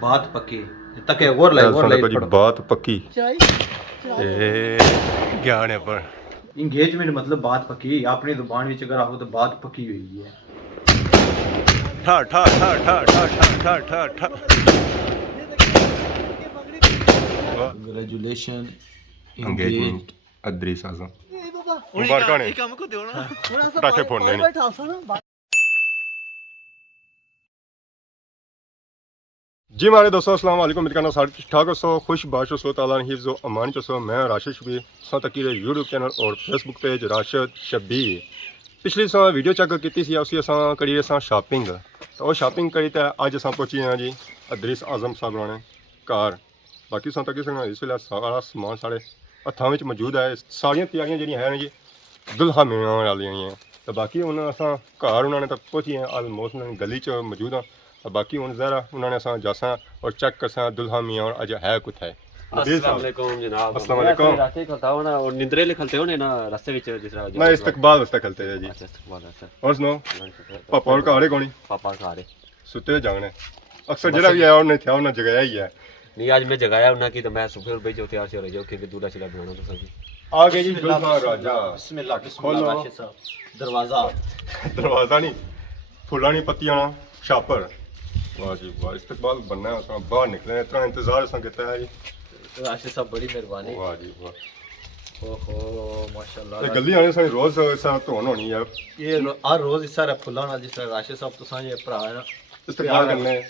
बात पक्की तके और लाइक जी बात पक्की ज्ञान है पर इंगेजमेंट मतलब बात पक्की अपनी जुबान विच अगर आखो तो बात पक्की हुई है। ठा ठा ठा ठा ठा ठा ठा ठा कांग्रेचुलेशन एंगेजमेंट अदरीस आजम मुबारक ने काम को दो ना पटाखे फोड़ने ने जी मारे दोस्तों अस्सलाम वालेकुम उम्मीद करना सारे ठीक ठाक हो खुश बाश हो ताला ने हिफ्ज़ व अमान चो मैं राशिद शबीर सा तकीर यूट्यूब चैनल और फेसबुक पेज राशिद शबीर पिछली सा वीडियो चेक की सी उसी असां करी असां शॉपिंग तो वो शॉपिंग करी तो अज असां पहुंची हैं जी अदरीस आजम साहब ने घर बाकी सा तक इस वेले सारा समान साढ़े हत्थों में मौजूद है सारिया तैयारियां जी है जी दुल्हा मिलने वाली हैं तो बाकी हूँ असां घर उन्होंने तो पहुंची हैं आलमोस्ट उन्होंने गली च मौजूद हाँ बाकी हूँ ज़रा उन्होंने असा जासा और चेक करसा दुल्हा मियाँ और अज है कुछ है। अस्सलाम वालेकुम जनाब। अस्सलाम वालेकुम। रास्ते खलता हो ना और निंद्रे लिखलते हो ने ना रास्ते विच जिस तरह मैं इस्तकबाल वास्ते खेलते हैं जी। अच्छा इस्तकबाल अच्छा और सुनो पापा और घरे कोनी पापा घरे सुते जागने अक्सर जरा भी आया उन्हें थे उन्हें जगाया ही है नहीं आज मैं जगाया उन्हें की तो मैं सुबह भाई जो तैयार से हो जाओ कि दूल्हा चला बनाना तो सही आ गए जी दुल्हा राजा बिस्मिल्लाह खोलो। बिस्मिल्लाह राशिद साहब दरवाजा दरवाजा नहीं फुलानी पत्तियां शापर वाह जी वाह इस्तकबाल बनना है असां बाहर निकले इतना इंतजार असां किया है जी राशिद साहब बड़ी मेहरबानी। वाह जी वाह ओहो माशाल्लाह ये गली आने सारी रोज ऐसा धोन होनी है ये हर रोज इस सारा फुल्ला नाल जिस तरह राशिद साहब तुसां जे भरा है ना इस्तकबाल करने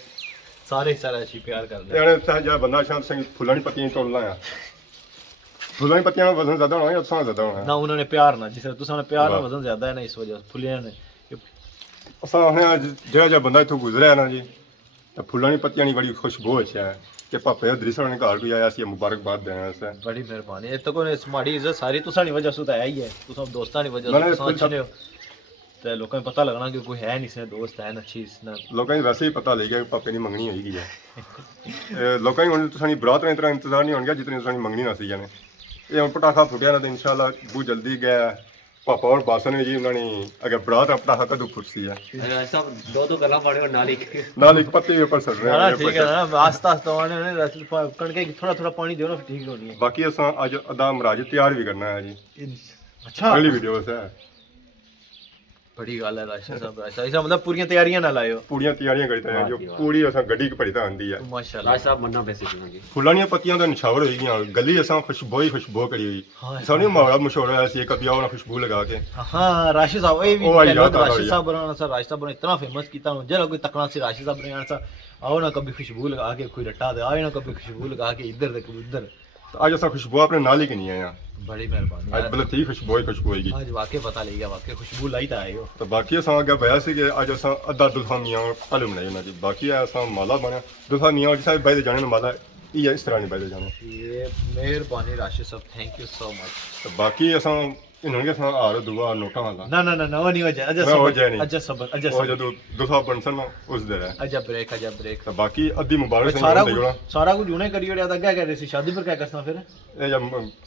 सारे इस तरह अच्छी प्यार कर ले यार था जा बंदा शाम से फुलानी पत्तियां तोड़ना है फुलानी पत्तियां में वजन ज्यादा होना है असां ज्यादा होना है ना उन्होंने प्यार ना जिस तरह तुसां ने प्यार ना वजन ज्यादा है ना इस वजह फुलियां ने असां ने जेड़ा जा बंदा इथों गुजरिया ना जी तो फुलानी पत्तियां नी बड़ी खुशबू है कि पापे अदरीस ने घर कोई आया सी मुबारकबाद देने वास्ते बड़ी मेहरबानी ये तो कोई माड़ी इज्जत सारी तुसां नी वजह से तो है ही है तुसां दोस्तां नी वजह से तुसां अच्छे हो ते लोकां पता लगना कि कोई है नहीं से दोस्त है अच्छी इसने लोकां वैसे ही पता लग गया कि पापे दी मंगनी होई है लोकां हुण तुसां दी बरात ने इतना इंतजार नहीं होगा जितनी तुसां दी मंगनी ना सी जाने ये हुण पटाखा फुटिया ना तो इंशाल्लाह बहुत जल्दी गया पापा और बासन ने जी उन्होंने अगर बरात अपना हक कदू फुटसी है सब दो गल्ला पड़े और नाल एक पत्ते के ऊपर सर रहे हां हैं ठीक है ना आस्ता आस्ता आने कणके थोड़ा पानी दो ना ठीक होनी है बाकी असां आज अदा मराज तैयार भी करना है जी अच्छा अगली वीडियो से बड़ी गल है राशिद साहब ऐसा मतलब पूरी तैयारियां ना लायो पूरी तैयारियां करते हैं जो पूरी असां गड्डी की भरी आंदी है माशाल्लाह राज साहब मन्ना पैसे देंगे फुलानियां पत्तियां दा निछावर होई गया गली असां खुशबू करी हुई सानी माड़ा मशहूर है ऐसी कभी आओ ना खुशबू लगा के हां राशिद साहब ये भी ओ याद आ राशिद साहब बनाना सर राशिद साहब ने इतना फेमस किया हूं जरा कोई तकना से राशिद साहब ने आंसर आओ ना कभी खुशबू लगा के कोई रट्टा दे आओ ना कभी खुशबू लगा के इधर दे उधर तो आज असां खुशबू अपने नाल ही नहीं आया बड़ी मेहरबानी आज बल थी खुशबू होगी आज वाकई पता लग गया वाकई खुशबू लाई तो आए हो तो बाकी असां अगे बया सी कि आज असां अद्धा दुल्हा मियां पहले बनाई उन्होंने जी बाकी असां माला बना दुल्हा मियां और जिस बाई जाने माला ये इस तरह नहीं बाई जाने ये मेहरबानी राशिद साहब थैंक यू सो मच तो बाकी असां इन्होंने असां हार दुआ नोटा वाला ना ना ना ना वो नहीं हो जाए ना हो जाए नहीं अच्छा सब अच्छा और जब दुल्हा बनसन उस दे रहा अच्छा ब्रेक तो बाकी अद्धी मुबारक सारा कुछ उन्हें करी ओड़िया तो क्या कह रहे थे शादी पर क्या करता फिर ये जब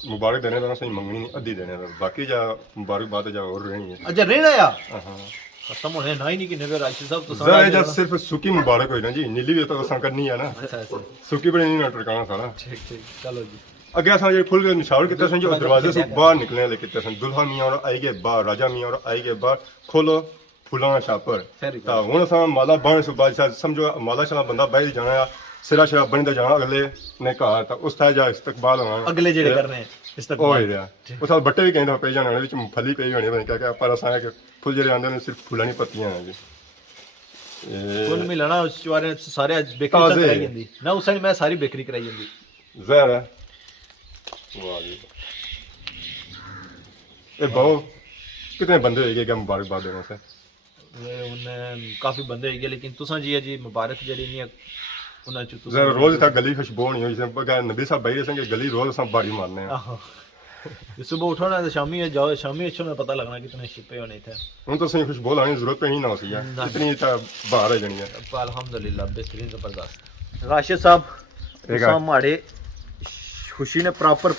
मुबारक देने का सही मंगनी अद्धी देने का बाकी जा मुबारक बात जा और रहनी है अच्छा रहना या हां कसम होने ना ही नहीं कि नबी राशिद साहब तो सारा जब सिर्फ सुकी मुबारक होई ना जी नीली भी तो असां करनी है ना अच्छा अच्छा सुकी बड़ी नहीं टरकाना सारा ठीक ठीक चलो जी अगे असां ये फुल निशावर किते सन जो दरवाजे से बाहर निकलने ले किते सन दुल्हा मियां और आई गए बाहर राजा मियां और आई गए बाहर खोलो फुलाना छापर ता हुन असां माला बण सुबह से समझो माला शला बंदा बाहर जाना है सिरा शरा बनदा जाना अगले ने घर ता उस था जा इस्तकबाल होना अगले जेड़े करने हैं ओ रहा उस बट्टे भी कहंदा पे जाने विच फली पे होनी बन क्या पर असां के फुल जेड़े आंदे ने सिर्फ फुलानी पत्तियां हैं जी फुल मिलना उस बारे सारे बेकरी कराई जंदी ना उस मैं सारी बेकरी कराई जंदी जहर है वाह जी ए बहु कितने बंदे हो गए क्या मुबारकबाद देने से उन्हें काफी बंदे हो गए लेकिन तुसा जी मुबारक जेड़ी नहीं उन्हें चुतु जरा रोज था गली खुशबू होनी हुई से नबी साहब भाई संगे गली रोज सब बाड़ी मारने हैं सुबह उठो ना तो शामी जाओ शामी अच्छे में पता लगना कितने छिपे होने थे उन तो सही खुशबू लाने की जरूरत नहीं ना होती है इतनी बाहर है जनी है अल्हम्दुलिल्लाह बेहतरीन जबरदस्त राशिद साहब हमारे खुशी ने प्रॉपर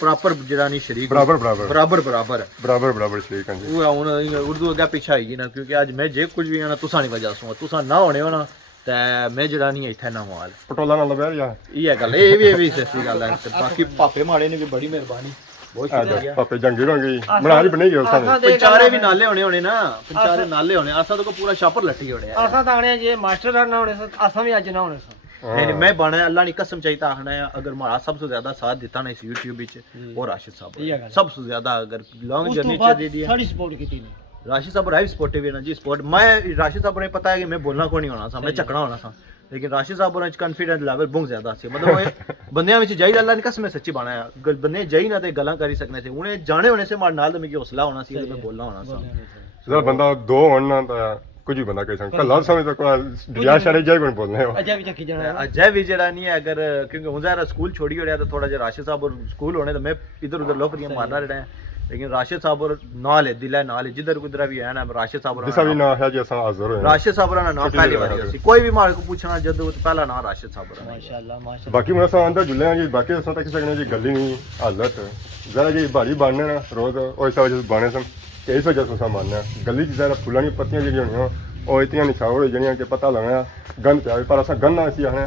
जरा नहीं शरीक बराबर शरीक हैं वो हुन उर्दू अगे पीछे आएगी ना क्योंकि आज मैं जे कुछ भी है ना तुसा नहीं वजह सो तुसा ना होने हो ना ਤੇ ਮੈਂ ਜਿਹੜਾ ਨਹੀਂ ਇੱਥੇ ਨਾ ਮਾਲ ਪਟੋਲਾ ਨਾਲ ਲਗਿਆ ਯਾ ਇਹ ਹੈ ਗੱਲ ਇਹ ਵੀ ਸੱਚੀ ਗੱਲ ਹੈ ਤੇ ਬਾਕੀ ਪਾਪੇ ਮਾੜੇ ਨੇ ਵੀ ਬੜੀ ਮਿਹਰਬਾਨੀ ਬਹੁਤ ਸ਼ੁਕਰੀਆ ਪਾਪੇ ਜੰਗੀ ਰੰਗੀ ਬਣਾ ਜੀ ਬਣੀ ਗਿਆ ਸਾਨੂੰ ਪੰਚਾਰੇ ਵੀ ਨਾਲੇ ਹੋਣੇ ਨਾ ਪੰਚਾਰੇ ਨਾਲੇ ਹੋਣੇ ਆਸਾ ਤਾਂ ਪੂਰਾ ਛਾਪਰ ਲੱਟੀ ਹੋਣੇ ਆਸਾਂ ਤਾਂ ਆਣੇ ਜੇ ਮਾਸਟਰ ਨਾ ਹੋਣੇ ਆਸਾਂ ਵੀ ਅੱਜ ਨਾ ਹੋਣੇ नहीं मैं बना अल्लाह ने कसम चाहिए आखना है अगर हमारा सबसे ज्यादा साथ देता ना इस YouTube विच और राशिद साहब सबसे ज्यादा अगर लॉन्ग जर्नी च दे दिया सारी सपोर्ट की थी राशिद साहब राइव सपोर्टिव है ना जी सपोर्ट मैं राशिद साहब ने पता है कि मैं बोलना को नहीं होना था मैं झकना होना था लेकिन राशिद साहब ने कॉन्फिडेंस लेवल बहुत ज्यादा सी मतलब बंदियां विच जाई अल्लाह ने कसम सच्ची बनाया बंदे जाई ना ते गल्लां करी सकने थे उन्हें जाने होने से मार नाल ते मेरी हौसला होना सी मैं बोलना होना था ਜਿਹੜਾ ਬੰਦਾ ਦੋ ਹੋਣ ਨਾ ਤਾਂ कुछ भी बंदा कह सकता कल समय तक दिया शरे जाए कोई बोलने हो अजय भी चक्की जाना अजय भी जरा नहीं है अगर क्योंकि हूं जरा स्कूल छोड़ी हो रहा तो थोड़ा जरा राशिद साहब और स्कूल होने तो मैं इधर उधर लोफरियां मारना रहा है लेकिन राशिद साहब और नाल है दिल है नाल है जिधर उधर भी है ना राशिद साहब जिसका भी नाम है जैसा हाजिर हो राशिद साहब का नाम पहली बार है कोई भी मार को पूछना जद पहला नाम राशिद साहब का माशाल्लाह माशाल्लाह बाकी मैं सा अंदर जुले जी बाकी असां तक सकने जी गल ही नहीं हालत जरा जी भारी बनने ना रोज और इस वजह से बने सन कई वजह से मानना गली च जरा फुलां दी पत्तियां जी होनी और इतनी निछावर हो जानियां कि पता लगना गन पे पर असा गन ना सी आने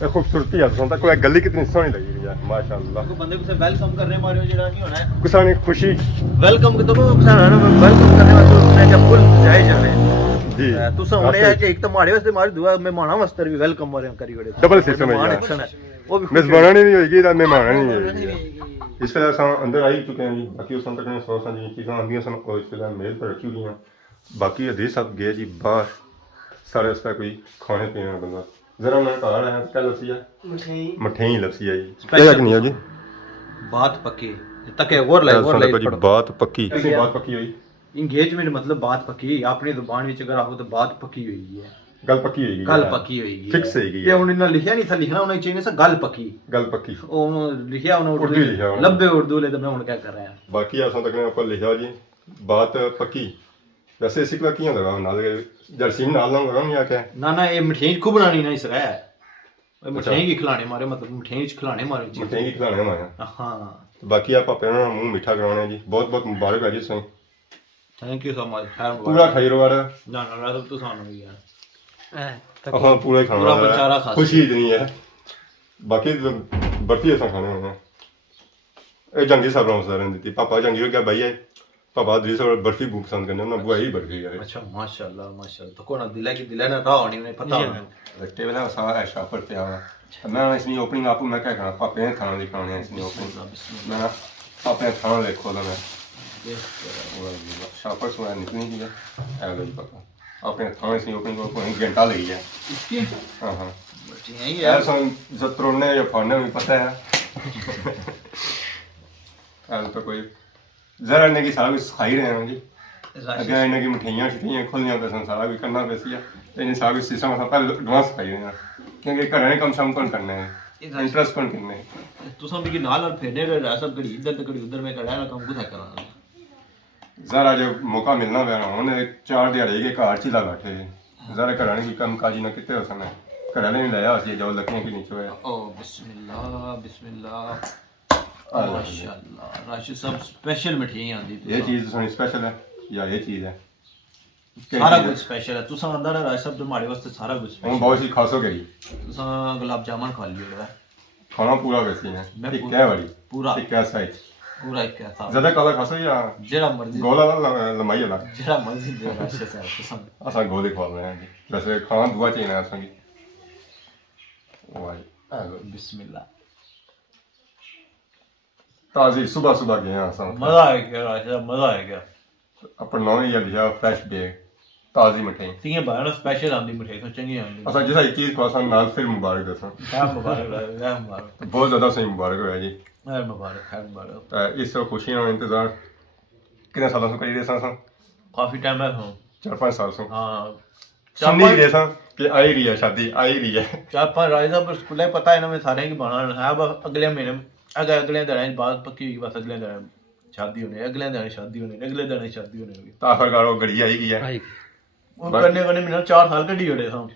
ये खूबसूरती है तुम तक कोई गली कितनी सोहनी लगी रही है माशाल्लाह को बंदे को से वेलकम करने मारियो जेड़ा नहीं होना है कुछ ने खुशी वेलकम तो वेलकम करने वास्ते उसने जब फुल जाए जाने जी तुसा होने है कि एक तो मारे वास्ते मारी दुआ मेहमाना वास्ते भी वेलकम मारे करी बड़े डबल सिस्टम है वो भी मेजबाना नहीं होगी ता मेहमान नहीं होगी इस तरह से अंदर आई चुके हैं जी बाकी उस तक ने सौ जी चीज़ें आंदियां सन और इस तरह मेज पर रखी हुई हैं बाकी हदीस साहब गए जी बाहर सारे उसका कोई खाने पीने का बंदा जरा मैं कहा रहा है क्या लस्सी है मठेई लस्सी है जी क्या नहीं है जी बात पक्की तके और लाइक जी बात पक्की कैसे बात पक्की हुई इंगेजमेंट मतलब बात पक्की अपनी जुबान विच अगर आखो तो बात पक्की हुई है गल पक्की होगी गल पक्की होगी फिक्स होगी ये उन्होंने लिखा नहीं था लिखना उन्हें चाहिए सा गल पक्की लिखा उन्होंने लिखा लब्बे उर्दू ले तो मैं क्या कर रहा है बाकी असां तक ने ऊपर लिखा जी बात पक्की वैसे इसी का किया लगा नाल जर्सीम नाल ना लगा या क्या ना ये मठेई खूब बनानी ना इसरा है मठेई की खिलाने मारे मतलब मठेई खिलाने मारे मठेई की खिलाने मारे हां बाकी आप अपने मुंह मीठा करवाना जी बहुत बहुत मुबारक है जी सही थैंक यू सो मच पूरा खाई रो वाला ना तो सानू भी यार हाँ पूरा खाना पूरा बचारा खा खुशी इतनी है बाकी बर्फी ऐसा खाने होना ये जंगी साहब ने सर दी थी पापा जंगी हो क्या भाई है पापा दी सर बर्फी भूख पसंद करने ना बुआ ही बर्फी है अच्छा माशाल्लाह माशाल्लाह तो कोना दिला की दिला ना राह नहीं पता रट्टे वाला सारा शाफर पे आवा मैं इसनी ओपनिंग आपको मैं क्या करना पापे ने खाना दिखाने है इसनी ओपनिंग मैं पापे ने खाना देखो तो मैं शाफर सुना निकली की है लो जी पापा अपने खाने से ओपनिंग को कोई घंटा लगी है इसकी हां हां यही यार सन जत्रोने या फाड़ने में पता है तो कोई जरा ने की सारा कुछ खाई रहे हैं जी अगर इन्हें की मिठाइयां छिटियां खुलनियां पे सारा भी करना पैसी है तो इन्हें सारा कुछ सिस्टम सा पहले एडवांस खाई रहे हैं क्योंकि घर ने कम शाम कौन करना है इंटरेस्ट कौन करना है तू सब की नाल फेरने रहा सब घड़ी इधर तो घड़ी उधर में कड़ा ना काम कुछ करना जरा जो मौका मिलना पैना उन्हें 4 दिहाड़े के घर च ला बैठे जरा घर की कम काजी ना कितने हो सकना घर वाले ने लाया सी जो लकड़ियां के नीचे है ओ बिस्मिल्लाह बिस्मिल्लाह माशाल्लाह राशिद साहब स्पेशल मिठाई आंदी ये चीज तो स्पेशल है या ये चीज है सारा कुछ स्पेशल है तुसा अंदर राशिद साहब तुम्हारे वास्ते सारा कुछ हम बहुत सी खास हो गई तुसा गुलाब जामुन खा लियो है खाना पूरा वैसे है ठीक है वाली पूरा ठीक है साइज पूरा एक कैसा ज्यादा काला खासो या जेड़ा मर्जी गोला लंबाई वाला जेड़ा मर्जी दे राशिद साहब तुसा असा गोले खा रहे हैं वैसे खाना दुआ चाहिए ना असा की वाह बिस्मिल्लाह ताजी सुबह सुबह गए असा मजा आ गया राशिद साहब मजा आ गया अपन नौ ही लिखा फ्रेश बेग ताजी मिठाई तीन बार स्पेशल आंदी मिठाई तो चंगी आंदी असा जिस चीज को असा नाल फिर मुबारक दसा क्या मुबारक बहुत ज्यादा सही मुबारक होया जी मुबारक है मुबारक इस खुशियों का इंतजार कितने सालों से करी रहे सा काफी टाइम है हम 4-5 साल से हाँ सुन नहीं रहे सा कि आई रही है शादी आई रही है 4-5 राय साहब स्कूल पता है ना मैं सारे की बनाना है अब अगले महीने अगले दिन बात पक्की होगी बस अगले दिन शादी होने अगले दिन शादी होने अगले दिन शादी होने होगी तो आखिरकार वो घड़ी आई गई है वो करने करने मैंने 4 साल कटी होने हम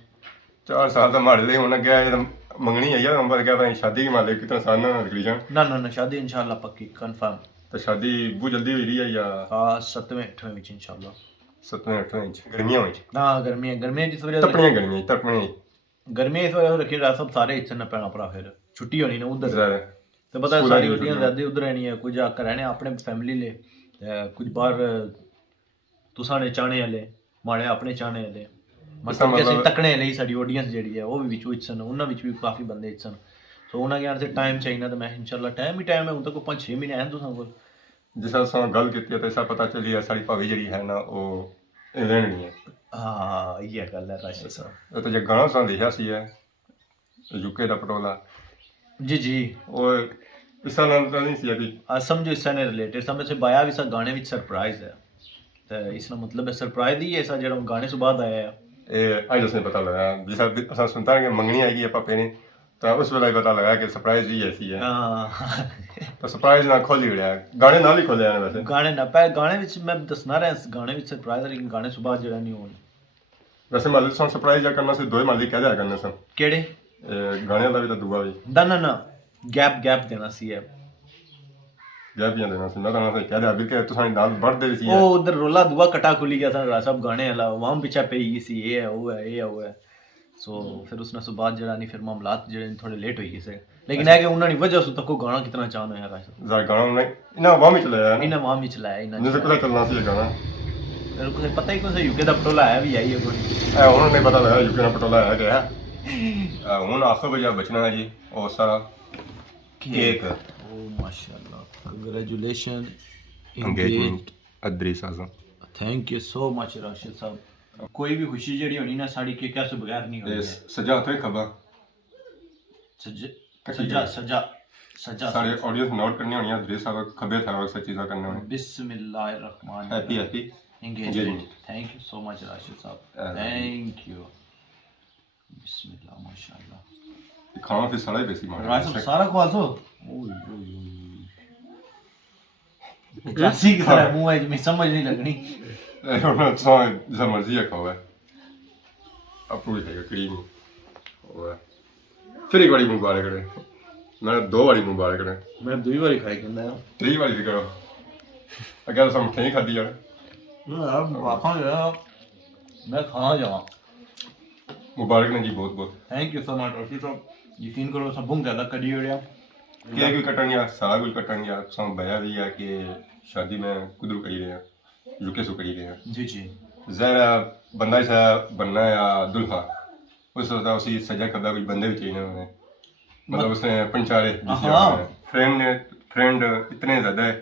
4 साल तो हमारे लिए होना गया है मंगनी है यार नंबर क्या भाई शादी के मालिक कितना साल ना निकली जान ना शादी इंशाल्लाह पक्की कंफर्म तो शादी बहुत जल्दी हुई रही है या हां 7वें 8वें विच इंशाल्लाह 7वें 8वें गर्मियां हुई ना गर्मियां जिस वजह तपनियां गर्मियां तपनियां गर्मी इस वजह रखी रहा सब सारे इच्छा न पैना भरा फिर छुट्टी होनी ना उधर ਜ਼ਰਾ तो पता है स्कूल सारी आई छुट्टियां छुट्टियां। ज्यादा उधर रहनी है कुछ आकर रहने अपने फैमिली ले कुछ बाहर तुसा ने चाहने वाले माड़े अपने चाहने वाले मतलब कि ਅਸੀਂ ਤੱਕਣੇ ਲਈ ਸਾਡੀ ਆਡੀਅנס ਜਿਹੜੀ ਹੈ ਉਹ ਵੀ ਵਿੱਚੋਂ ਇੱਛਨ ਉਹਨਾਂ ਵਿੱਚ ਵੀ ਕਾਫੀ ਬੰਦੇ ਇੱਛਨ ਸੋ ਉਹਨਾਂ ਗਿਆਨ ਤੇ ਟਾਈਮ ਚਾਹੀਦਾ ਤੇ ਮੈਂ ਇਨਸ਼ਾਅੱਲਾ ਟਾਈਮ ਹੀ ਟਾਈਮ ਹੈ ਹੁਣ ਤੱਕ 5-6 ਮਹੀਨੇ ਆਏ ਤੁਸੀਂ ਕੋਲ ਜਿਸ ਤਰ੍ਹਾਂ ਸਾਨੂੰ ਗੱਲ ਕੀਤੀ ਤੇ ਸਾ ਪਤਾ ਚੱਲੀ ਹੈ ਸਾਡੀ ਭਾਵੀ ਜਿਹੜੀ ਹੈ ਨਾ ਉਹ ਇੰਗਲੈਂਡ ਨਹੀਂ ਹੈ ਹਾਂ ਇਹ ਗੱਲ ਹੈ ਰਾਸ਼ਦ ਸਾਹਿਬ ਉਹ ਤਾਂ ਜੇ ਗਾਣਾ ਸਾਨੂੰ ਲਿਖਿਆ ਸੀ ਹੈ ਯੂਕੇ ਦਾ ਪਟੋਲਾ जी जी ਉਹ ਇਸ ਨਾਲ ਤਾਂ ਨਹੀਂ ਸੀ ਕਿ आज समझो इससे ने रिलेटेड समझ से बाया भी सा गाने विच सरप्राइज है तो इसका मतलब है सरप्राइज ही है ऐसा जेड़ा गाने से बाद आया है ਇਹ ਅੱਜ ਉਸਨੇ ਪਤਾ ਲਗਾਇਆ ਜਿਸ ਅਸਾਂ ਸੁਣਤਾ ਕਿ ਮੰਗਣੀ ਆਏਗੀ ਪਾਪੇ ਨੇ ਤਾਂ ਉਸ ਵੇਲੇ ਪਤਾ ਲਗਾ ਕਿ ਸਰਪ੍ਰਾਈਜ਼ ਹੀ ਐਸੀ ਹੈ हाँ ਤਾਂ ਸਰਪ੍ਰਾਈਜ਼ ਨਾਲ ਖੋਲ ਹੀ ਰਿਹਾ ਗਾਣੇ ਨਾਲ ਹੀ ਖੋਲਿਆ ਨੇ ਵੈਸੇ गाने ना पे गाने विच मैं दसना रहा इस गाने विच सरप्राइज है लेकिन गाने से बाद जेड़ा नहीं होने ਵੈਸੇ ਮਾਲੀ ਸਾਨੂੰ ਸਰਪ੍ਰਾਈਜ਼ ਜਾਂ ਕਰਨਾ ਸੀ ਦੋਵੇਂ ਮਾਲੀ ਕਹਿ ਦਿਆ ਕਰਨੇ ਸਨ केड़े ਗਾਣਿਆਂ ਦਾ ਵੀ ਤਾਂ ਦੂਆ ਵੀ ना गैप देना सी है ਜੈ ਵੀ ਦੇਣਾ ਸੀ ਮੈਂ ਤਾਂ ਨਾਲ ਕਹਿ ਦਿਆ ਵੀ ਕਿ ਤੁਸੀਂ ਨਾਲ बढ़ਦੇ ਵੀ ਸੀ ओ उधर रोला दुआ कटा खुली गया था सब गाने वाला वहां पीछे पे ही सी ये है वो है सो फिर उसने से बाद जेड़ा नहीं फिर मामलात जेड़े थोड़े लेट हो गए से लेकिन है कि उन्होंने वजह से तक गाना कितना चाहना है राशद ਜ਼ਾ ਗਾਣਾ ਉਹਨੇ ਇਹਨਾਂ ਵਾਹ ਵਿੱਚ ਲਾਇਆ ਨਾ इन्हें वहां भी चलाया ਮੈਨੂੰ इन्हें ਤਾਂ ਪਤਾ ਚੱਲਣਾ ਸੀ ਇਹ ਗਾਣਾ मेरे को पता ही कौन सा यूके दा पटोला आया भी आई है कोई ਇਹ ਉਹਨਾਂ ਨੇ ਪਤਾ ਲਗਾਇਆ ਯੂਕੇ ਨਾਲ ਪਟੋਲਾ ਆਇਆ ਗਿਆ ਹੁਣ ਆਖਰ ਵਜਾ ਬਚਣਾ ਹੈ ਜੀ ਉਹ ਸਾਰਾ ਕੇਕ ओ माशाल्लाह कांग्रेचुलेशन engagement ਅਦਰੀ ਸਾਜ਼ਾ thank you so much Rashid साहब कोई भी खुशी जेड़ी होनी ना साड़ी के कैसे बगैर नहीं होनी है ਸਜਾ ਤੇ ਖਬਰ सजा सजा सजा ਸਾਰੇ ਆਡੀਅנס ਨੋਟ ਕਰਨੀ ਹੋਣੀ ਅਦਰੀ ਸਾਹਿਬ ਖੱਬੇ ਥਾਂ ਸੱਚ ਚੀਜ਼ਾਂ ਕਰਨਾ ਹੋਣੀ बिस्मिल्लाहिर्रहमान happy happy engagement thank you so much Rashid साहब thank you बिस्मिल्लाह माशाल्लाह ਖਾਣਾ ਫਿਰ ਸਾਲਾ ਹੀ ਬੇਸੀ ਮਾਰ राशिद सारा ख्वाल तो जासी की तरह मुंह है में समझ नहीं लगनी ਉਹਨਾਂ ਤੋਂ ਜ਼ਮਰਜ਼ੀ ਆ ਖਾਵਾ ਆਪੂ ਹੀ ਹੈ ਕਰੀਮ ਉਹ ਫਿਰ ਇੱਕ ਵਾਰੀ ਮੁਬਾਰਕ ਕਰੇ ਮੈਂ ਦੋ ਵਾਰੀ ਮੁਬਾਰਕ ਕਰੇ मैं दुई बारी खाई कहंदा है ਤੀਜੀ ਵਾਰੀ ਵੀ ਕਰੋ ਅਗਰ ਸਮ ਨਹੀਂ ਖਾਦੀ ਯਾਰ यार वाखा मैं खाना जावा ਮੁਬਾਰਕ ਨੇ ਜੀ ਬਹੁਤ ਬਹੁਤ thank you so much Rashid साहब यकीन करो सब बहुत ज्यादा कड़ी हो रहा केक भी कटन गया साग भी कटन गया सम भया भी है कि शादी में कुदरू करी रहे हैं यूके सु करी रहे हैं जी जी जहरा बंदा सा बनना या दुल्हा उस होता उसी सजा करदा कोई बंदे भी चाहिए उन्हें मतलब उसने पंचारे फ्रेंड इतने ज्यादा है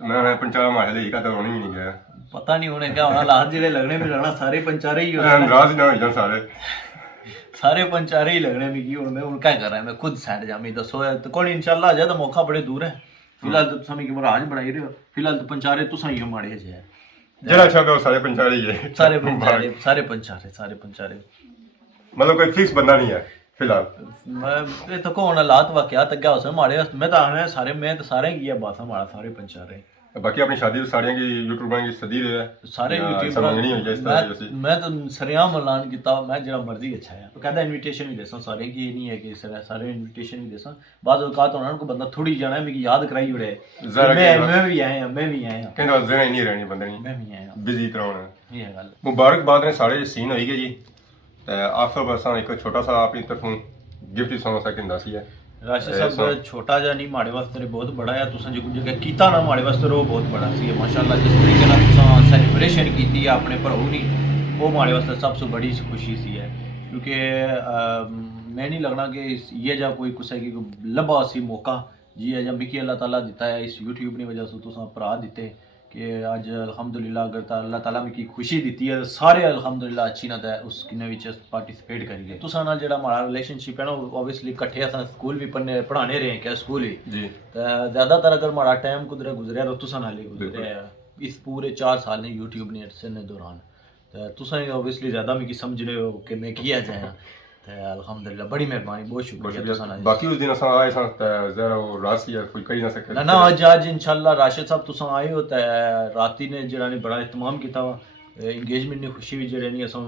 तो मैं पंचारा मारे ले का तो होने ही नहीं गया पता नहीं होने क्या होना लास्ट जेड़े लगने में रहना सारे पंचारे ही होने नाराज ना हो जान सारे पंचारे ही लगने में की मैं क्या कर रहा है मैं खुद साइड जामी दसो तो कौन इंशाल्लाह आ जाए तो मौका बड़े दूर है फिलहाल तो समय की मराज बनाई रहे हो फिलहाल तो पंचारे तुसा ही माड़े जे जरा अच्छा तो सारे पंचारे ही है सारे पंचारे मतलब कोई फिक्स बंदा नहीं है फिलहाल मैं तो कौन हालात वाकयात अग्गे हो माड़े मैं तो आने सारे मैं तो सारे की बात माड़ा सारे पंचारे बाकी अपनी शादी सारियां की यूट्यूबर की सदी रहे सारे मैं तो सरेआम ऐलान किया मैं जरा मर्जी अच्छा है तो कहता इनविटेशन भी देसा सारे की नहीं है कि सारे इनविटेशन भी देसा बाद औकात होना को बंदा थोड़ी जाना है मेरी याद कराई उड़े मैं भी आया कहंदा जरा नहीं रहनी बंदे नहीं मैं भी आया बिजी तरह होना ये है गल मुबारकबाद ने सारे सीन होई गए जी आखिर बस एक छोटा सा अपनी तरफों गिफ्ट ही समझ सकिंदा सी है राशिद साहब छोटा जा नहीं माड़े वास्ते बहुत बड़ा है तुसा जो कुछ जगह कीता ना माड़े वास्ते वो बहुत बड़ा सी माशाल्लाह जिस तरीके नाल तुसा सेलिब्रेशन कीती है अपने भराऊ नी वो माड़े वास्ते सबसे बड़ी खुशी सी है क्योंकि मैं नहीं लगना कि ये जा कोई कुछ की लबा सी मौका जी है मिकी अल्लाह ताला दिता है इस यूट्यूब की वजह से तुसा भरा दिते कि अज अल्हम्दुलिल्लाह अगर अल्लाह ताला मिकी खुशी दी है सारे अल्हम्दुलिल्लाह अच्छी ना उस किन्ने विच पार्टिसिपेट करिए तुसा नाल जेड़ा हमारा रिलेशनशिप है ना ऑब्वियसली इकट्ठे अस स्कूल भी पढ़ाने रहे क्या स्कूल ही जी ज़्यादातर अगर हमारा टाइम गुजरिया तो तुसा नाल ही गुजरिया इस पूरे 4 साल ने यूट्यूब ने अरसे ने दौरान तुसा ऑब्वियसली ज़्यादा मिकी समझ रहे हो कि मैं किया जाए अल्हम्दुलिल्लाह बड़ी मेहरबानी बहुत शुक्रिया तुसा नाल बाकी उस दिन असा आए सा जरा वो रात या कोई करी ना सके ना आज इंशाल्लाह राशिद साहब तुसा आए हो ते राती ने जेड़ा ने बड़ा इत्तमाम किया एंगेजमेंट ने खुशी भी जेड़े नहीं असा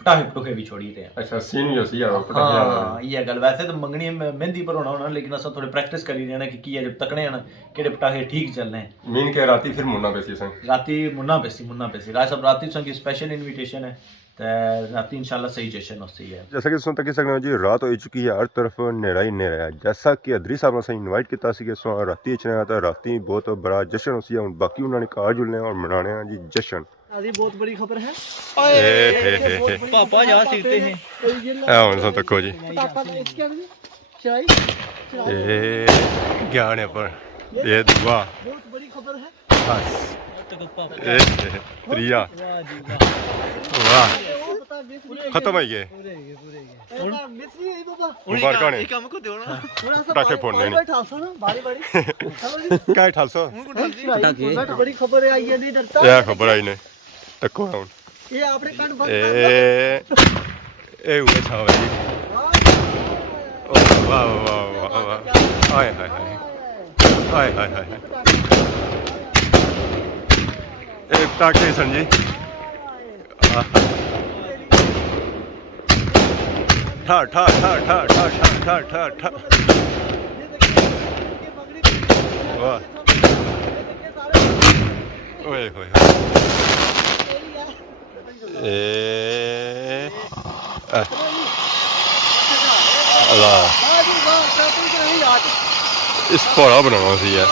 पटाखे भी छोड़ी थे अच्छा सीन भी होसी यार हाँ ये गल वैसे तो मंगनी मेहंदी पर होना लेकिन असा थोड़ी प्रैक्टिस करी रहना कि की जब तकने ना केड़े पटाखे ठीक चलने मीन के राती फिर मुन्ना बेसी सन राती मुन्ना पेसी राय साहब राती संग स्पेशल इनविटेशन है ते राती इंशाल्लाह सही जश्न होती है। जैसा कि तुम तक सकते हो जी रात हो चुकी है, हर तरफ नेरा ही नेरा है। जैसा कि अदरी साहब ने इनवाइट किया सी कि राती चने तो राती बहुत बड़ा जश्न होती है। हुन बाकी उन्होंने कार जुलने और मनाने हैं जी जश्न। अभी बहुत बड़ी खबर है। पापा यहाँ सीखते हैं। हुन तुम तको जी चाय ए ज्ञान है पर ये दुआ बहुत बड़ी खबर है। बस प्रिया वाह खत्म हो गए मुबारक ने काम को दो ना पटाखे फोड़ने ने क्या 800 बड़ी खबर है आई है नहीं डरता। ये खबर आई ने तको हुन ये आपने कान बंद ए हुए छाव जी वाह वाह वाह वाह हाय हाय हाय हाय हाय हाय एक टाके संजी ठा ठा ठा ठा ठा ठा ठा ठा वाह ओए होए ए अल्लाह इस पौड़ा बनाना सी है